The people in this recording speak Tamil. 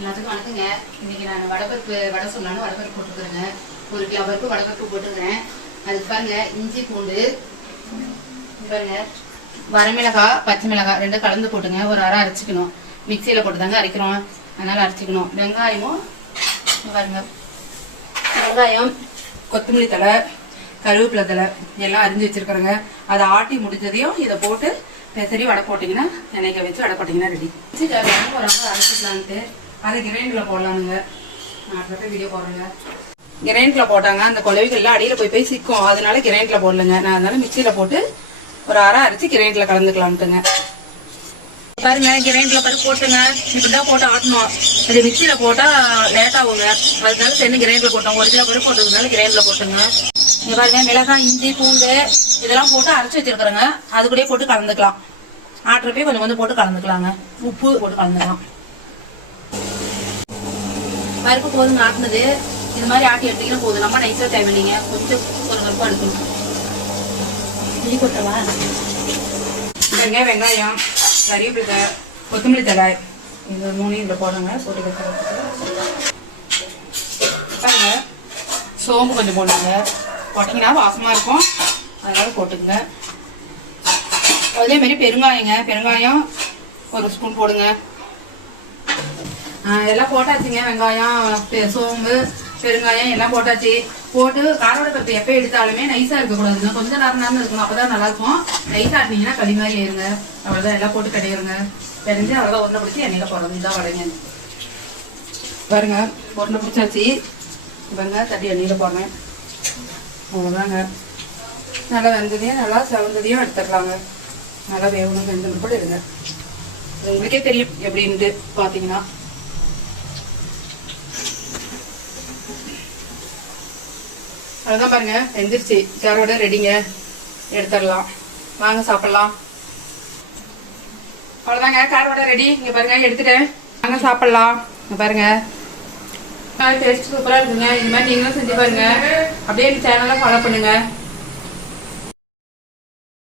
எல்லாத்துக்கும் வணக்கங்க. இன்னைக்கு நான் வடப்பருப்பு வடை சொல்லலாம்னு வடப்பருப்பு போட்டுக்கிறேங்க ஒரு கிலோ பருப்பு வடப்பருப்பு போட்டுருக்கேன் அதுக்கு பாருங்க இஞ்சி பூண்டு பாருங்க வரமிளகாய் பச்சை மிளகாய் ரெண்டும் கலந்து போட்டுங்க. ஒரு அரை அரைச்சிக்கணும். மிக்சியில் போட்டு தாங்க அரைக்கிறோம். அதனால அரைச்சிக்கணும். வெங்காயமும் பாருங்க வெங்காயம் கொத்தமல்லி தழை கருவேப்பிலை தழை எல்லாம் அரிஞ்சு வச்சிருக்கிறேங்க. அதை ஆட்டி முடிஞ்சதையும் இதை போட்டு பெசரி வடை போட்டிங்கன்னா எண்ணெய்க்கு வச்சு வடை போட்டிங்கன்னா ரெடி ஒரு அரை அரைச்சிக்கலான்ட்டு அதை கிரைண்டில் போடலானுங்க. நான் அடுத்த வீடியோ போடுறேங்க. கிரைண்டரில் போட்டாங்க. அந்த குழவிகள்லாம் அடியில் போய் போய் சிக்கும். அதனால கிரைண்டில் போடலங்க. நான் அதனால மிக்சியில் போட்டு ஒரு அரை அரைச்சி கிரைண்டில் கலந்துக்கலான்ட்டுங்க பாருங்க கிரைண்டர்ல பருப்பு போட்டுங்க. இப்படிதான் போட்டு ஆட்டணும். அது மிக்சியில போட்டா லேட் ஆகுங்க. அதனால சேர்ந்து கிரைண்டர்ல போட்டோம். ஒரு கிலோ பருப்பு போட்டதுனால கிரைண்டர்ல போட்டுங்க. இங்க பாருங்க மிளகாய் இஞ்சி பூண்டு இதெல்லாம் போட்டு அரைச்சி வச்சிருக்கிறேங்க. அது கூடயே போட்டு கலந்துக்கலாம். ஆட்டுறப்பே கொஞ்சம் கொஞ்சம் போட்டு கலந்துக்கலாங்க. உப்பு போட்டு கலந்துக்கலாம். பருப்பு போதும் ஆட்டினது இது மாதிரி ஆட்டி எடுத்தீங்கன்னா போதும். நம்ம நைஸாக தேவையில்லைங்க கொஞ்சம் ஒரு பருப்பு எடுக்கணும். புளி கொட்டவா வெங்காயம் வெங்காயம் கறிவேப்பிலை கொத்தமல்லி தலை இது மூணையும் இதில் போடுங்க. சோட்டி வைக்கிறதுக்கு பாருங்க. சோம்பு கொஞ்சம் போடுங்க. போட்டிங்கன்னா வாசமாக இருக்கும். அதனால் போட்டுங்க அதேமாரி பெருங்காயங்க. பெருங்காயம் ஒரு ஸ்பூன் போடுங்க. எல்லாம் போட்டாச்சுங்க. வெங்காயம் பெ- சோம்பு பெருங்காயம் எல்லாம் போட்டாச்சு. போட்டு காரோட பருப்பு எப்போ எடுத்தாலுமே நைஸாக இருக்கக்கூடாதுங்க. கொஞ்சம் நேரம் நேரம் இருக்கணும். அப்போ தான் நல்லாயிருக்கும் நைஸாக ஆட்டினீங்கன்னா களி மாதிரி ஏறுங்க அவ்வளோதான் எல்லாம் போட்டு கிடையிருங்க தெரிஞ்சு அவ்வளோதான் ஒன்றை பிடிச்சி எண்ணெயில் போடுறது இதான் வடைங்க. பாருங்க. ஒன்றை பிடிச்சாச்சு. இவங்க தட்டி எண்ணெயில் போடுறேன். அவ்வளோதாங்க நல்லா வெந்ததையும் நல்லா செவந்ததையும் எடுத்துக்கலாங்க. நல்லா வேகணும். வெந்த கூட இருங்க. உங்களுக்கே தெரியும் எப்படின்ட்டு பார்த்தீங்கன்னா அதுதான் பாருங்க. எந்திரிச்சு சேரோட ரெடிங்க எடுத்துடலாம். வாங்க சாப்பிடலாம். அவ்வளோதாங்க காரோட ரெடி இங்கே பாருங்க எடுத்துட்டேன். வாங்க சாப்பிடலாம். இங்கே பாருங்க. டேஸ்ட் சூப்பராக இருக்குங்க. இந்த மாதிரி நீங்களும் செஞ்சு பாருங்க. அப்படியே இந்த சேனலை ஃபாலோ பண்ணுங்க.